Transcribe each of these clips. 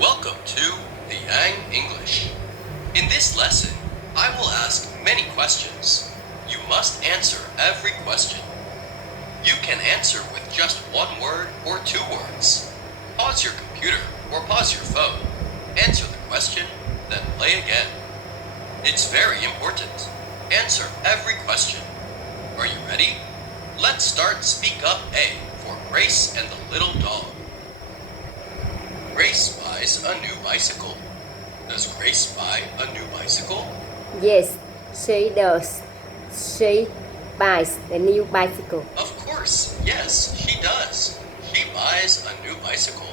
Welcome to the Yang English. In this lesson, I will ask many questions. You must answer every question. You can answer with just one word or two words. Pause your computer or pause your phone. Answer the question, then play again. It's very important. Answer every question. Are you ready? Let's start Speak Up A for Grace and the Little Dog. Grace buys a new bicycle. Does Grace buy a new bicycle? Yes, she does. She buys a new bicycle. Of course, yes, she does. She buys a new bicycle.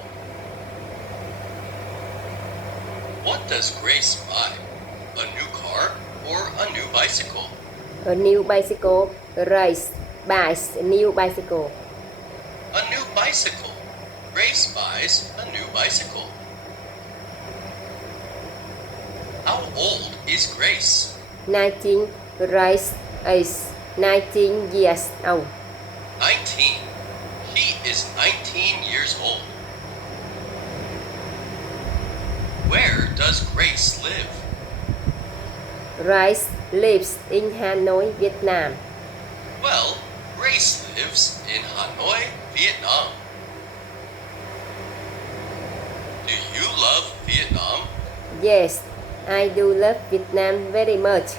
What does Grace buy? A new car or a new bicycle? A new bicycle. Grace buys a new bicycle. A new bicycle. Grace buys a new bicycle. How old is Grace? 19. Grace is 19 years old. 19. She is 19 years old. Where does Grace live? Grace lives in Hanoi, Vietnam. Well, Grace lives in Hanoi, Vietnam. Do you love Vietnam? Yes, I do love Vietnam very much.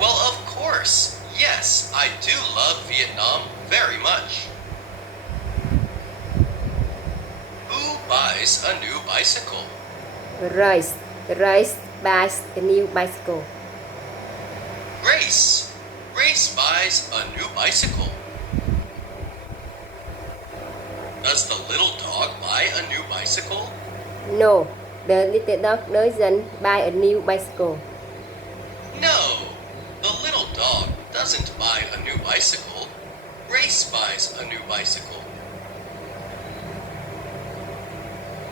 Well, of course. Yes, I do love Vietnam very much. Who buys a new bicycle? Grace buys a new bicycle. Grace. Grace buys a new bicycle. Does the little dog buy a new bicycle? No, the little dog doesn't buy a new bicycle. No, the little dog doesn't buy a new bicycle. Grace buys a new bicycle.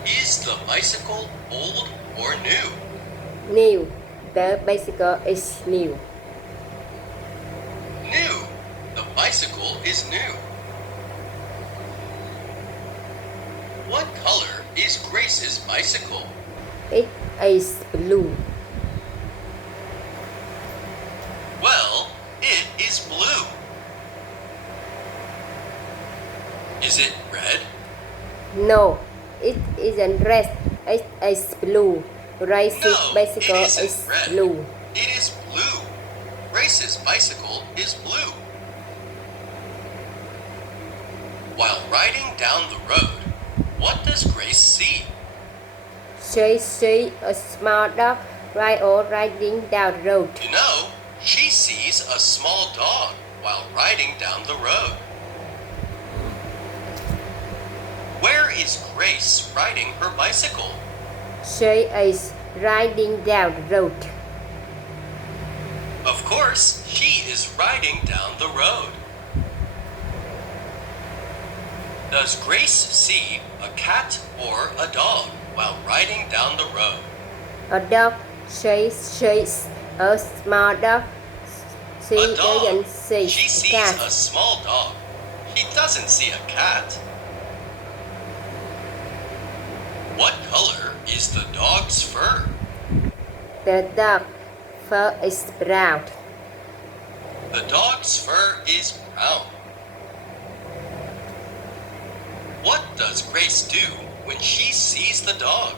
Is the bicycle old or new? New. The bicycle is new. New. The bicycle is new. What color is Grace's bicycle? It is blue. Well, it is blue. Is it red? No, it isn't red. It is blue. Grace's No, bicycle it isn't is red. blue. It is blue. Grace's bicycle is blue. While riding down the road, what does Grace see? She sees a small dog riding down the road. You know, she sees a small dog while riding down the road. Where is Grace riding her bicycle? She is riding down the road. Of course, she is riding down the road. Does Grace see a cat or a dog while riding down the road? A dog. She sees a small dog. She A dog. doesn't see She a sees cat. a small dog. She doesn't see a cat. What color is the dog's fur? The dog fur is brown. The dog's fur is brown. What does Grace do when she sees the dog?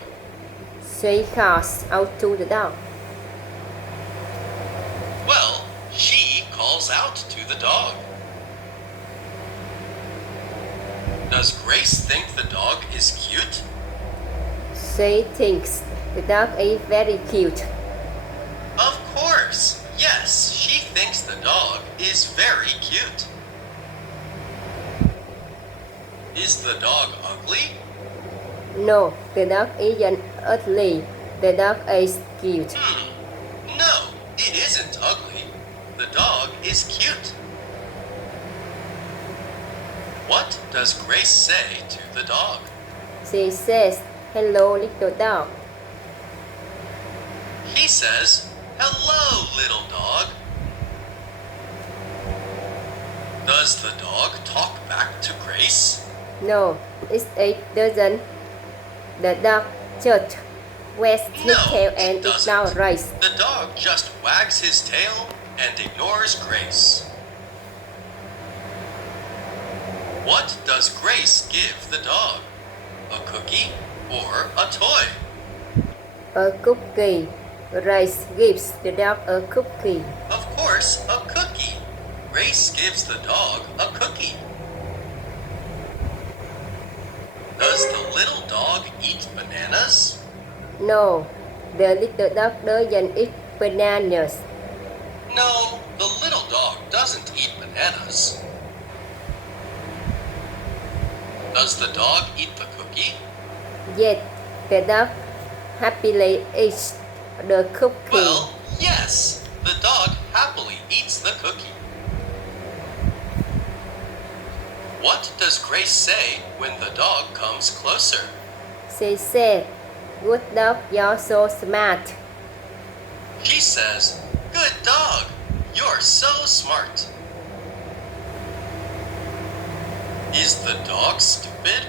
She calls out to the dog. Well, she calls out to the dog. Does Grace think the dog is cute? She thinks the dog is very cute. Of course, yes, she thinks the dog is very cute. Is the dog ugly? No, the dog isn't ugly. The dog is cute. No, it isn't ugly. The dog is cute. What does Grace say to the dog? She says, "Hello, little dog." He says, "Hello, little dog." Does the dog talk back to Grace? No, it doesn't. The dog just wags his No, tail it and doesn't. ignores Grace. The dog just wags his tail and ignores Grace. What does Grace give the dog? A cookie or a toy? A cookie. Grace gives the dog a cookie. Of course, a cookie. Grace gives the dog a cookie. Does the little dog eat bananas? No, the little dog doesn't eat bananas. No, the little dog doesn't eat bananas. Does the dog eat the cookie? Yet the dog happily eats the cookie. Well, yes, the dog happily eats the cookie. What does Grace say when the dog comes closer? She said, "Good dog, you're so smart." She says, "Good dog, you're so smart." Is the dog stupid?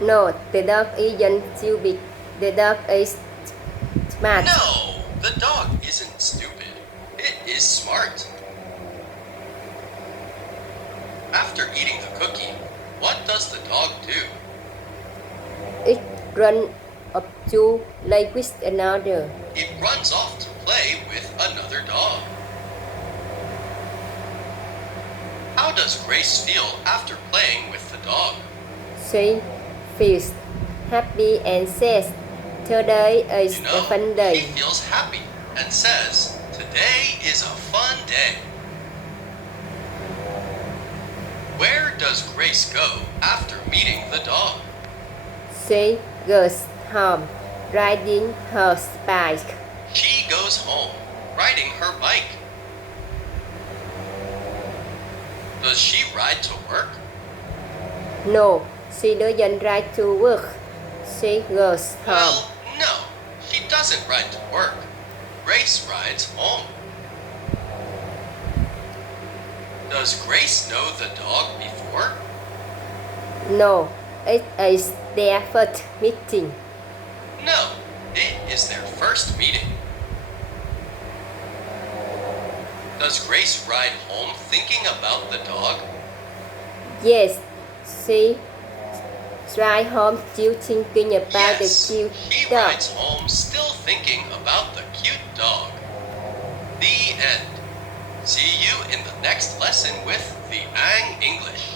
No, the dog isn't stupid. The dog is smart. No, the dog isn't stupid. It is smart. After eating the cookie, what does the dog do? It runs up to play with another. It runs off to play with another dog. How does Grace feel after playing with the dog? She feels happy and says, "Today is You a know, fun she day." feels happy and says, "Today is a fun day." Where does Grace go after meeting the dog? She goes home, riding her bike. She goes home, riding her bike. Does she ride to work? No, she doesn't ride to work. She goes home. Well, no, she doesn't ride to work. Grace rides home. Does Grace know the dog before? No, it is their first meeting. No, it is their first meeting. Does Grace ride home thinking about the dog? Yes, she drives home still thinking about the Yes, cute she dog. rides home still thinking about the cute dog. The end. See you in the next lesson with the Ang English.